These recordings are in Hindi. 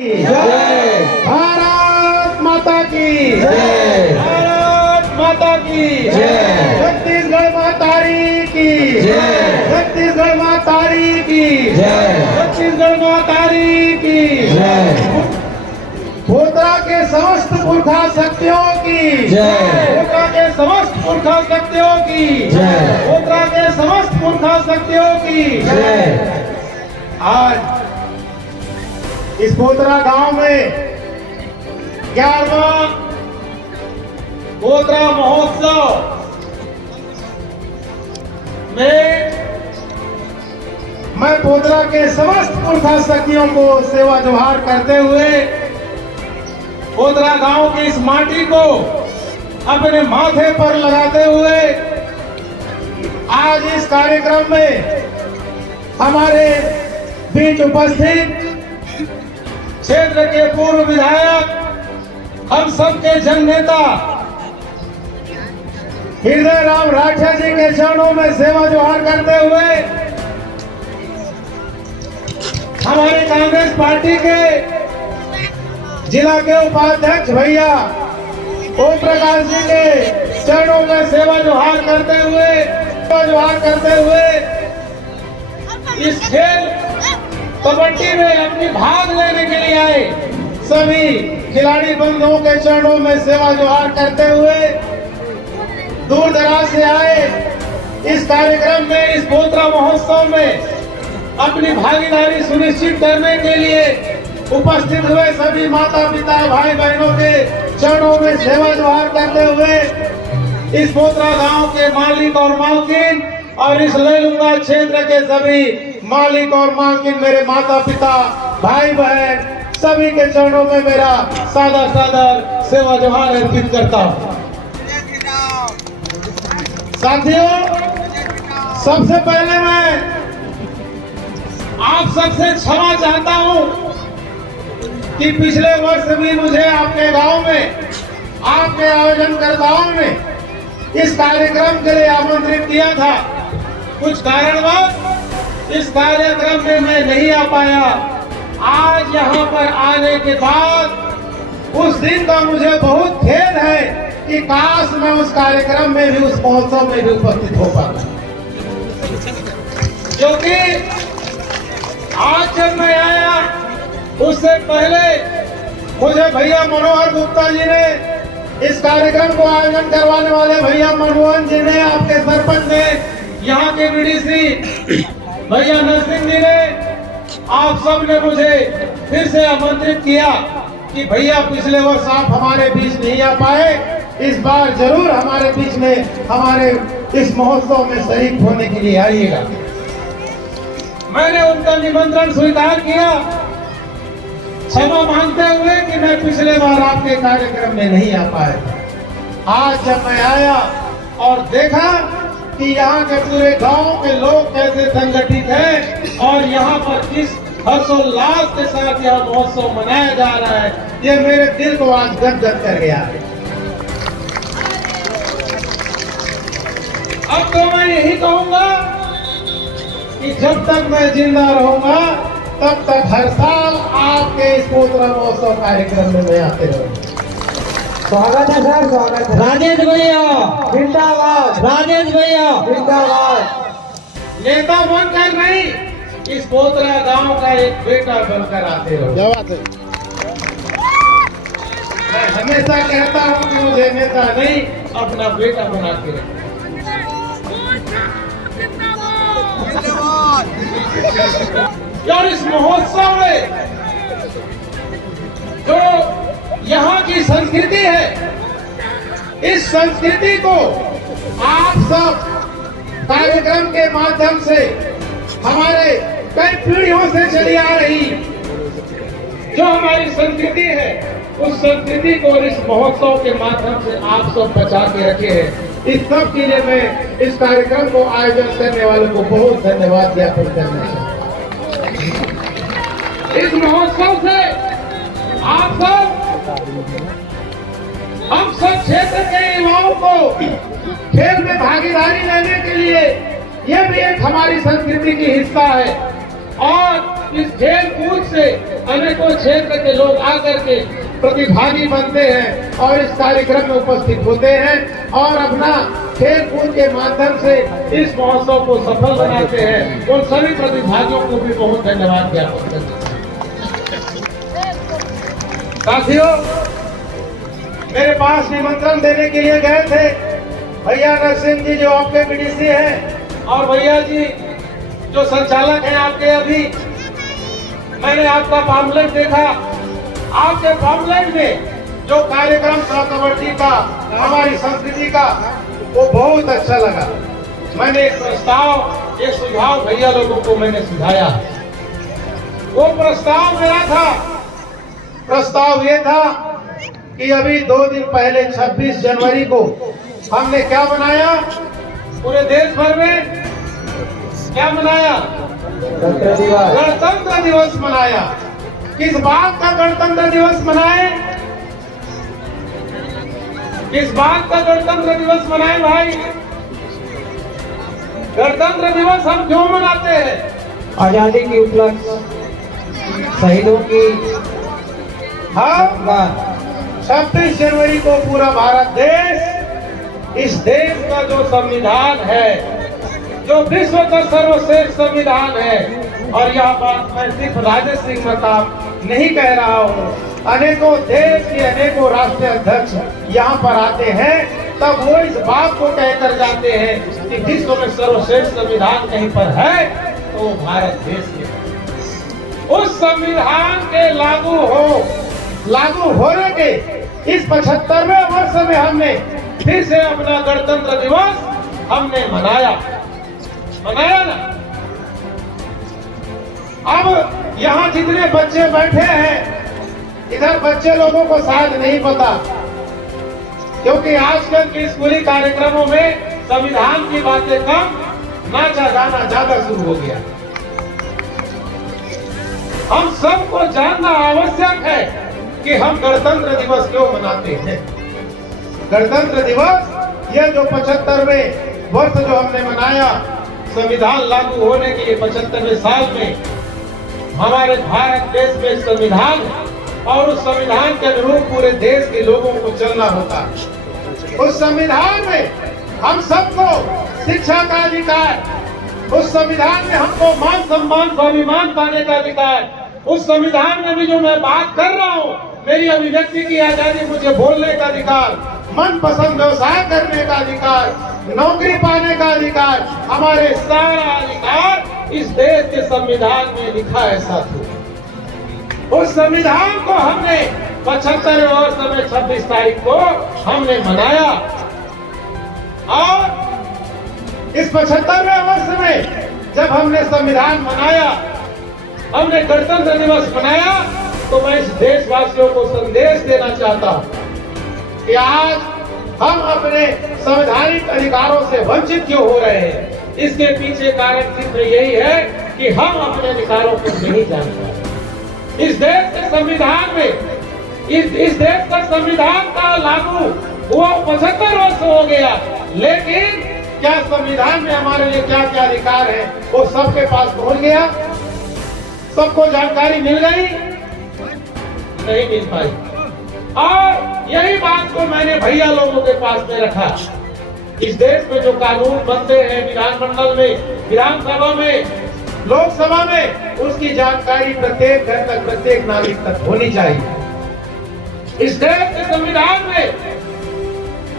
जय भारत माता की जय, भारत माता की जय, छत्तीसगढ़ मातारी की जय, छत्तीसगढ़ मातारी की जय, छत्तीसगढ़ मातारी की जय, पोतरा के समस्त पुरखा शक्तियों की जय, पोतरा के समस्त पुरखा शक्तियों की जय, पोतरा के समस्त पुरखा शक्तियों की जय। आज इस पोतरा गांव में 11वां पोतरा महोत्सव में मैं पोतरा के समस्त पुरखा शक्तियों को सेवा जोहार करते हुए पोतरा गांव की इस माटी को अपने माथे पर लगाते हुए आज इस कार्यक्रम में हमारे बीच उपस्थित क्षेत्र के पूर्व विधायक, हम सबके जन नेता हृदय राम राठिया जी के चरणों में सेवा जोहार करते हुए हमारी कांग्रेस पार्टी के जिला के उपाध्यक्ष भैया ओम प्रकाश जी के चरणों में सेवा जोहार करते हुए इस खेल कबड्डी में अपनी भाग लेने के लिए आए सभी खिलाड़ी बंधुओं के चरणों में सेवा जोहार करते हुए दूर दराज से आए इस कार्यक्रम में, इस पोतरा महोत्सव में अपनी भागीदारी सुनिश्चित करने के लिए उपस्थित हुए सभी माता पिता भाई बहनों के चरणों में सेवा जोहार करते हुए इस पोतरा गांव के मालिक और मालकिन और इस लैलूंगा क्षेत्र के सभी मालिक और मालकिन, मेरे माता पिता भाई बहन सभी के चरणों में मेरा सादर सेवा जोहार अर्पित करता हूँ। साथियों, सबसे पहले मैं आप सबसे क्षमा चाहता हूँ कि पिछले वर्ष भी मुझे आपके गांव में, आपके आयोजनकर्ताओं ने इस कार्यक्रम के लिए आमंत्रित किया था। कुछ कारणवश इस कार्यक्रम में मैं नहीं आ पाया। आज यहाँ पर आने के बाद उस दिन का मुझे बहुत खेद है कि काश मैं उस कार्यक्रम में भी, उस महोत्सव में भी उपस्थित हो पाता, क्योंकि आज जब मैं आया उससे पहले मुझे भैया मनोहर गुप्ता जी ने, इस कार्यक्रम को आयोजन करवाने वाले भैया मनमोहन जी ने, आपके सरपंच ने, यहाँ के बीडीसी भैया नरसिंह जी ने, आप सब ने मुझे फिर से आमंत्रित किया कि भैया पिछले वर्ष आप हमारे बीच नहीं आ पाए, इस बार जरूर हमारे बीच में, हमारे इस महोत्सव में शरीक होने के लिए आइएगा। मैंने उनका निमंत्रण स्वीकार किया, क्षमा मांगते हुए कि मैं पिछले बार आपके कार्यक्रम में नहीं आ पाया। आज जब मैं आया और देखा कि यहाँ के पूरे गांव के लोग कैसे संगठित हैं और यहाँ पर किस हर्षोल्लास के साथ यह महोत्सव मनाया जा रहा है, ये मेरे दिल को आज गदगद कर गया है। अब तो मैं यही कहूंगा कि जब तक मैं जिंदा रहूंगा तब तक हर साल आपके इस पोतरा महोत्सव कार्यक्रम में मैं आते रहूंगा। स्वागत है सर, स्वागत है। राजेश भैया जिंदाबाद, राजेश भैया जिंदाबाद। नेता बनकर नहीं, इस पोतरा गांव का एक बेटा बनकर आते रहो। मैं हमेशा कहता हूं कि मुझे नेता नहीं, अपना बेटा बना के रखो। और इस महोत्सव में जो यहाँ की संस्कृति है, इस संस्कृति को आप सब कार्यक्रम के माध्यम से, हमारे कई पीढ़ियों से चली आ रही जो हमारी संस्कृति है, उस संस्कृति को इस महोत्सव के माध्यम से आप सब बचा के रखे हैं। इस सब के लिए मैं इस कार्यक्रम को आयोजन करने वालों को बहुत धन्यवाद ज्ञापन करना चाहता हूँ। इस महोत्सव से आप सब, हम सब क्षेत्र के युवाओं को खेल में भागीदारी लेने के लिए, यह भी एक हमारी संस्कृति की हिस्सा है और इस खेल कूद से अनेकों क्षेत्र के लोग आकर के प्रतिभागी बनते हैं और इस कार्यक्रम में उपस्थित होते हैं और अपना खेल कूद के माध्यम से इस महोत्सव को सफल बनाते हैं। उन सभी प्रतिभागियों को भी बहुत धन्यवाद ज्ञापन करते हैं। साथियों, मेरे पास निमंत्रण देने के लिए गए थे भैया नरसिंह जी जो आपके बीडीसी हैं और भैया जी जो संचालक हैं आपके। अभी मैंने आपका पॉम्पलेट देखा, आपके पॉम्पलेट में जो कार्यक्रम था कबड्डी का, हमारी संस्कृति का, वो बहुत अच्छा लगा। मैंने एक प्रस्ताव, एक सुझाव भैया लोगों को मैंने सुझाया। वो प्रस्ताव मेरा था, प्रस्ताव ये था कि अभी 2 दिन पहले 26 जनवरी को हमने क्या मनाया, पूरे देश भर में क्या मनाया, गणतंत्र दिवस मनाया। किस बात का गणतंत्र दिवस मनाए, किस बात का गणतंत्र दिवस मनाए भाई? गणतंत्र दिवस हम क्यों मनाते हैं? आजादी की उपलब्धि, शहीदों की। हम 26 जनवरी को पूरा भारत देश, इस देश का जो संविधान है, जो विश्व का सर्वश्रेष्ठ संविधान है, और यह बात मैं सिर्फ राजेश सिंह प्रताप नहीं कह रहा हूँ, अनेकों देश के अनेकों राष्ट्रीय अध्यक्ष यहाँ पर आते हैं, तब वो इस बात को कहकर जाते हैं कि विश्व में सर्वश्रेष्ठ संविधान कहीं पर है तो भारत देश में। उस संविधान के लागू होने के इस 75वें वर्ष में हमने फिर से अपना गणतंत्र दिवस हमने मनाया ना। अब यहाँ जितने बच्चे बैठे हैं, इधर बच्चे लोगों को शायद नहीं पता, क्योंकि आजकल के स्कूली कार्यक्रमों में संविधान की बातें कम, नाचा गाना ज्यादा शुरू हो गया। हम सबको जानना आवश्यक है कि हम गणतंत्र दिवस क्यों मनाते हैं। गणतंत्र दिवस यह जो 75वें वर्ष जो हमने मनाया, संविधान लागू होने के 75वें साल में हमारे भारत देश में संविधान, और उस संविधान के अनुरूप पूरे देश के लोगों को चलना होता है। उस संविधान में हम सबको शिक्षा का अधिकार, उस संविधान में हमको मान सम्मान स्वाभिमान पाने का अधिकार, उस संविधान में भी जो मैं बात कर रहा हूँ, मेरी अभिव्यक्ति की आजादी, मुझे बोलने का अधिकार, मन पसंद व्यवसाय करने का अधिकार, नौकरी पाने का अधिकार, हमारे सारा अधिकार इस देश के संविधान में लिखा है साथियों। उस संविधान को हमने 75वें वर्ष में 26 तारीख को हमने मनाया, और इस 75वें वर्ष में जब हमने संविधान मनाया, हमने गणतंत्र दिवस मनाया, तो मैं इस देशवासियों को संदेश देना चाहता हूं कि आज हम अपने संवैधानिक अधिकारों से वंचित क्यों हो रहे हैं। इसके पीछे कारण सिर्फ यही है कि हम अपने अधिकारों को नहीं जानते। इस देश के संविधान में, इस देश का संविधान का लागू हुआ 75 वर्ष हो गया, लेकिन क्या संविधान में हमारे लिए क्या क्या अधिकार है वो सबके पास पहुंच गया? सबको जानकारी मिल गई? नहीं मिल पाई। और यही बात को मैंने भैया लोगों के पास में रखा। इस देश में जो कानून बनते हैं विधानमंडल में, विधानसभा में, लोकसभा में, उसकी जानकारी प्रत्येक घर तक, प्रत्येक नागरिक तक होनी चाहिए। इस देश के संविधान में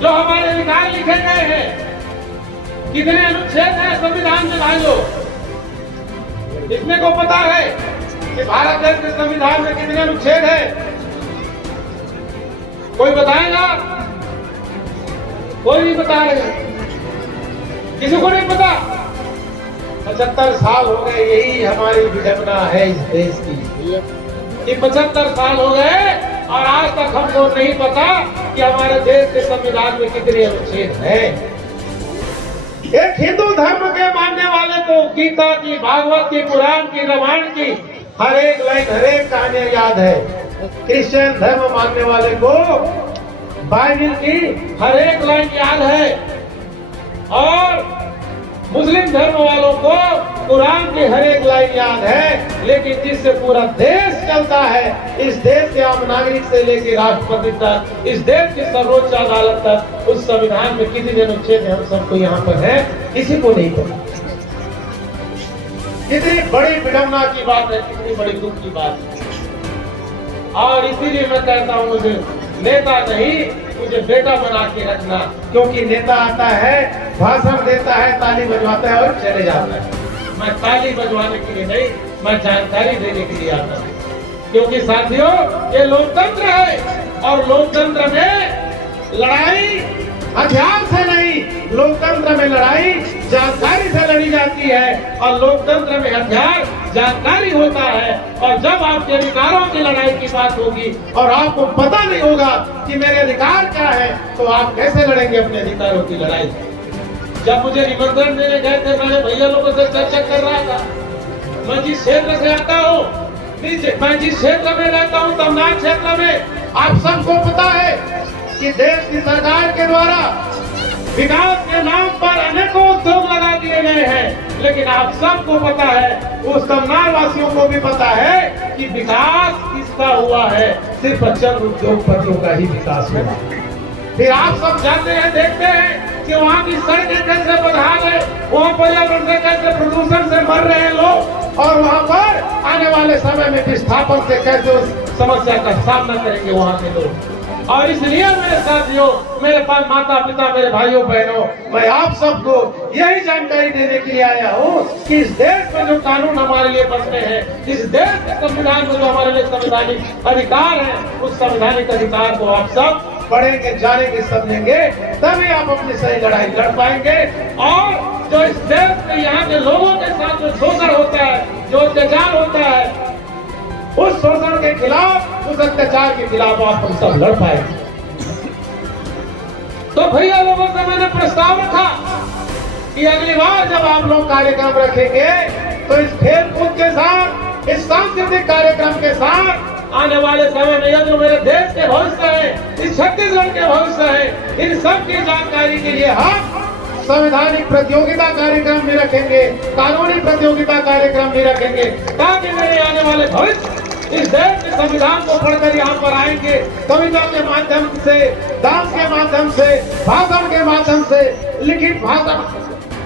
जो हमारे अधिकार लिखे गए हैं, कितने अनुच्छेद हैं संविधान में भाइयों? कितने को पता है कि भारत देश के संविधान में कितने अनुच्छेद हैं? कोई बताएगा? कोई नहीं बता रहे, किसी को नहीं पता। 75 साल हो गए, यही हमारी विडंबना है इस देश की कि 75 साल हो गए और आज तक हमको नहीं पता कि हमारे देश के संविधान में कितने अनुच्छेद हैं। एक हिंदू धर्म के मानने वाले को गीता की, भागवत की, पुराण की, रामायण की हर एक लाइन, हर एक कहानी याद है। क्रिश्चियन धर्म मानने वाले को बाइबल की हर एक लाइन याद है। और मुस्लिम धर्म वालों को कुरान की हर एक लाइन याद है, लेकिन जिससे पूरा देश चलता है, इस देश के आम नागरिक से लेकर राष्ट्रपति तक, इस देश की सर्वोच्च अदालत तक, उस संविधान में कितने अनुच्छेद हम सबको यहाँ पर है, किसी को नहीं पता। कितनी बड़ी विडंबना की बात है, कितनी बड़ी दुख की बात है। और इसीलिए मैं कहता हूँ, मुझे नेता नहीं, मुझे बेटा बना के रखना, क्योंकि नेता आता है, भाषण देता है, ताली बजवाता है और चले जाता है। मैं ताली बजवाने के लिए नहीं, मैं जानकारी देने के लिए आता हूँ। क्योंकि साथियों, ये लोकतंत्र है और लोकतंत्र में लड़ाई हथियार से नहीं, लोकतंत्र में लड़ाई जानकारी से लड़ी जाती है और लोकतंत्र में हथियार जानकारी होता है। और जब आपके अधिकारों की लड़ाई की बात होगी और आपको पता नहीं होगा कि मेरे अधिकार क्या है, तो आप कैसे लड़ेंगे अपने अधिकारों की लड़ाई। जब मुझे निमंत्रण देने गए थे, मैंने भैया लोगों से चर्चा कर रहा था, मैं जिस क्षेत्र से आता हूँ, मैं जिस क्षेत्र में रहता हूँ, तमनार क्षेत्र में, आप सबको पता है कि देश की सरकार के द्वारा विकास के नाम पर अनेकों उद्योग लगा दिए गए हैं, लेकिन आप सबको पता है, उस तमनार वासियों को भी पता है कि विकास किसका हुआ है, सिर्फ चंद उद्योगपतियों का ही विकास हुआ। फिर आप सब जानते हैं, देखते हैं कि वहाँ की सड़कें कैसे बदहाल है, वहाँ पर्यावरण से कैसे प्रदूषण से मर रहे हैं लोग, और वहाँ पर आने वाले समय में विस्थापन से कैसे उस समस्या का सामना करेंगे वहाँ के लोग। और इसलिए मेरे साथियों, मेरे पास माता पिता, मेरे भाइयों बहनों, मैं आप सबको यही जानकारी देने के लिए आया हूँ कि इस देश में जो कानून हमारे लिए बनते हैं, इस देश के संविधान में जो हमारे लिए संवैधानिक अधिकार है, उस संवैधानिक अधिकार को आप सब पढ़ेंगे, जानेंगे, समझेंगे, तभी आप अपनी सही लड़ाई लड़ पाएंगे। और जो इस देश में यहाँ के लोगों के साथ जो शोषण होता है, जो अत्याचार होता है, उस शोषण के खिलाफ, उस अत्याचार के खिलाफ आप हम सब लड़ पाएंगे। तो भैया लोगों से मैंने प्रस्ताव रखा कि अगली बार जब आप लोग कार्यक्रम रखेंगे, तो इस खेल कूद के साथ, इस सांस्कृतिक कार्यक्रम के साथ, आने वाले समय में यह जो मेरे देश के भविष्य है, इस छत्तीसगढ़ के भविष्य है, इन सब की जानकारी के लिए हम संवैधानिक प्रतियोगिता कार्यक्रम भी रखेंगे, कानूनी प्रतियोगिता कार्यक्रम भी रखेंगे, ताकि मेरे आने वाले भविष्य इस देश के संविधान को पढ़कर यहाँ पर आएंगे, कविता के माध्यम से, डांस के माध्यम से, भाषण के माध्यम से, लिखित भाषण,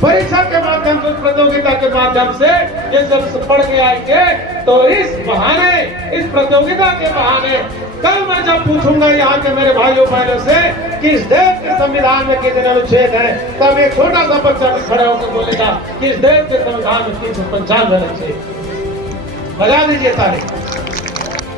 परीक्षा के माध्यम से, प्रतियोगिता के माध्यम से ये सब पढ़ के आएंगे। तो इस बहाने, इस प्रतियोगिता के बहाने, कल मैं जब पूछूंगा यहाँ के मेरे भाइयों बहनों से कि इस देश के संविधान में कितने अनुच्छेद हैं, तब एक छोटा सा बच्चा खड़ा होकर बोलेगा कि इस देश के संविधान में 395 अनुच्छेद। बजा दीजिए ताली।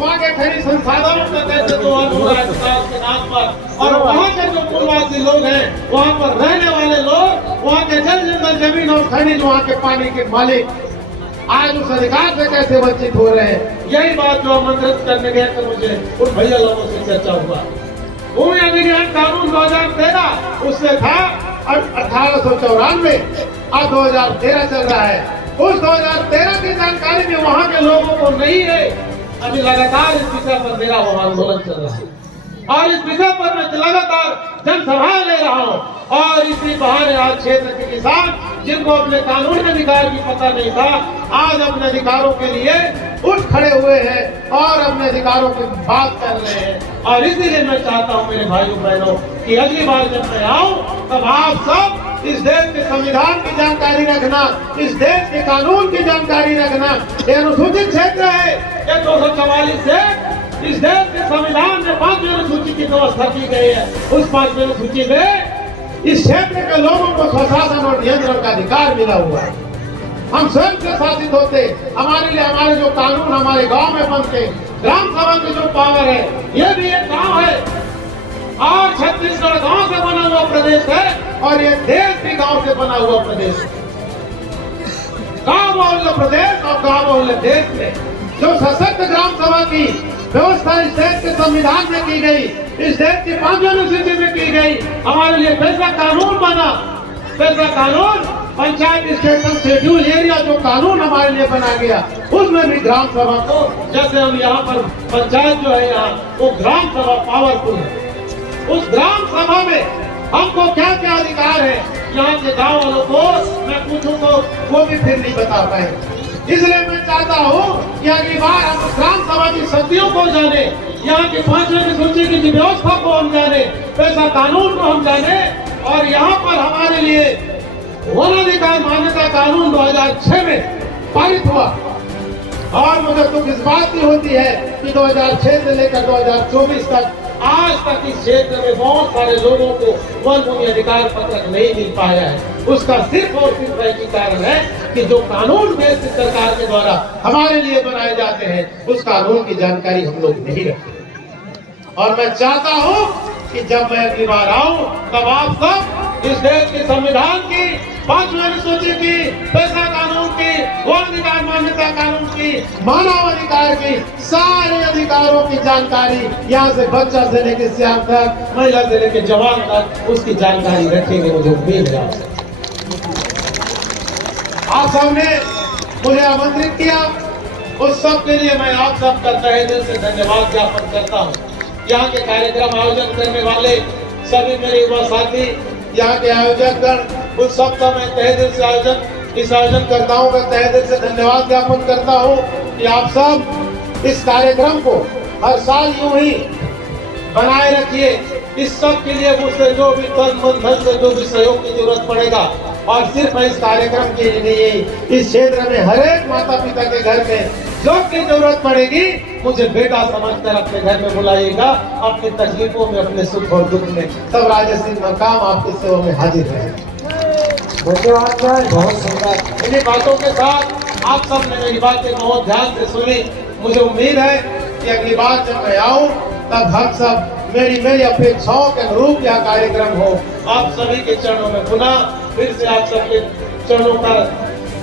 वहाँ के खनिज संसाधनों का कैसे दोहन हो रहा है विकास के नाम पर, और वहाँ के जो मूलवासी लोग हैं, वहाँ पर रहने वाले लोग, वहाँ के जल जंगल, जमीन और खनिज, वहाँ के पानी के मालिक आज उस अधिकार से कैसे वंचित हो रहे हैं। यही बात जो आमंत्रित करने गए थे, मुझे उन भैया लोगों से चर्चा हुआ। भूमि अधिग्रहण कानून 2013 उससे था 1894, अब 2013 चल रहा है। उस 2013 की जानकारी भी वहाँ के लोगों को नहीं है। अभी लगातार इस विषय पर मेरा वहाँ आंदोलन चल रहा है और इस विषय पर मैं लगातार जनसभाएं ले रहा हूँ। और इसी बहाने आज क्षेत्र के किसान जिनको अपने कानूनी अधिकार की पता नहीं था, आज अपने अधिकारों के लिए उठ खड़े हुए हैं और अपने अधिकारों की बात कर रहे हैं। और इसीलिए मैं चाहता हूँ मेरे भाइयों बहनों कि अगली बार जब मैं आऊँ, तब आप सब इस देश के संविधान की जानकारी रखना, इस देश के कानून की जानकारी रखना। ये अनुसूचित क्षेत्र है, ये 244 से इस देश के संविधान में 5वीं अनुसूची की व्यवस्था की गई है। उस 5वीं अनुसूची में इस क्षेत्र के लोगों को स्वशासन और नियंत्रण का अधिकार मिला हुआ है। हम स्वयं से शासित होते, हमारे लिए हमारे जो कानून हमारे गांव में बनते, ग्राम सभा की जो पावर है, ये भी एक गांव है। और छत्तीसगढ़ गांव से बना हुआ प्रदेश है और ये देश भी गांव से बना हुआ प्रदेश है। गांव बहुल्य प्रदेश और गांव बहुल्य देश में जो सशक्त ग्राम सभा की व्यवस्था इस देश के संविधान में की गई, इस देश की 5वीं अनुसूची में की गई, हमारे लिए कैसा कानून बना, कैसा कानून पंचायत स्टेशन शेड्यूल एरिया जो कानून हमारे लिए बना गया, उसमें भी ग्राम सभा को, जैसे हम यहाँ पर पंचायत जो है यहाँ, वो ग्राम सभा पावरफुल है। उस ग्राम सभा में हमको क्या क्या अधिकार है, यहाँ के गांव वालों को मैं पूछूं तो वो भी फिर नहीं बता पाए। इसलिए मैं चाहता हूँ कि अगली बार हम ग्राम सभा की शक्तियों को जाने, यहाँ की 5वें की सूची की व्यवस्था को हम जाने, पैसा कानून को हम जाने, और यहाँ पर हमारे लिए वन अधिकार मान्यता कानून 2006 में पारित हुआ। और मुझे दुख इस बात की होती है कि 2006 से लेकर 2024 तक आज तक इस क्षेत्र में बहुत सारे लोगों को वन भूमि अधिकार पत्रक नहीं मिल पाया है। उसका सिर्फ और सिर्फ एक ही कारण है कि जो कानून देश सरकार के द्वारा हमारे लिए बनाए जाते हैं उस कानून की जानकारी हम लोग नहीं रखते। और मैं चाहता हूँ कि जब मैं अगली बार आऊँ तब आप सब इस देश के संविधान की 5वीं अनुसूची की, पैसा कानून की, वन अधिकार मान्यता कानून की, मानव अधिकार की, सारे अधिकारों की जानकारी यहाँ से बच्चा से लेकर सियान तक, महिला से लेकर जवान तक उसकी जानकारी रखेंगे। मुझे उम्मीद है आप सबने मुझे आमंत्रित किया, उस सब के लिए मैं आप सबका तहे दिल से धन्यवाद ज्ञापन करता हूँ। यहाँ के कार्यक्रम आयोजन करने वाले सभी मेरे युवा साथी, यहाँ के आयोजकगण, उस सबका मैं तहे दिल से इस आयोजनकर्ताओं का तहे दिल से धन्यवाद ज्ञापन करता हूँ कि आप सब इस कार्यक्रम को हर साल यूं ही बनाए रखिए। इस सब के लिए मुझसे जो भी तन मन धन से जो भी सहयोग की जरूरत पड़ेगा, और सिर्फ इस कार्यक्रम के लिए इस क्षेत्र में हर एक माता पिता के घर में जो की जरूरत पड़ेगी मुझे बेटा समझकर अपने घर में बुलाइएगा। अपनी तकलीफों में, अपने सुख और दुख में सब राजेश सिंह मकाम आपकी सेवा में हाजिर है। धन्यवाद सर, बहुत सुंदर। इन्हीं बातों के साथ आप सब ने मेरी बातें बहुत ध्यान से सुनी। मुझे उम्मीद है कि अगली बार जब मैं आऊँ तब हम सब मेरी अपेक्षाओं के अनुरूप यह कार्यक्रम हो। आप सभी के चरणों में पुनः फिर से आप सबके चरणों का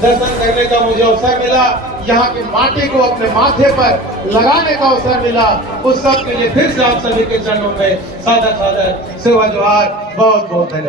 दर्शन करने का मुझे अवसर मिला, यहाँ की माटी को अपने माथे पर लगाने का अवसर मिला। उस सब के लिए फिर से आप सभी के चरणों में सादर सादर सेवा जोहार, बहुत बहुत धन्यवाद।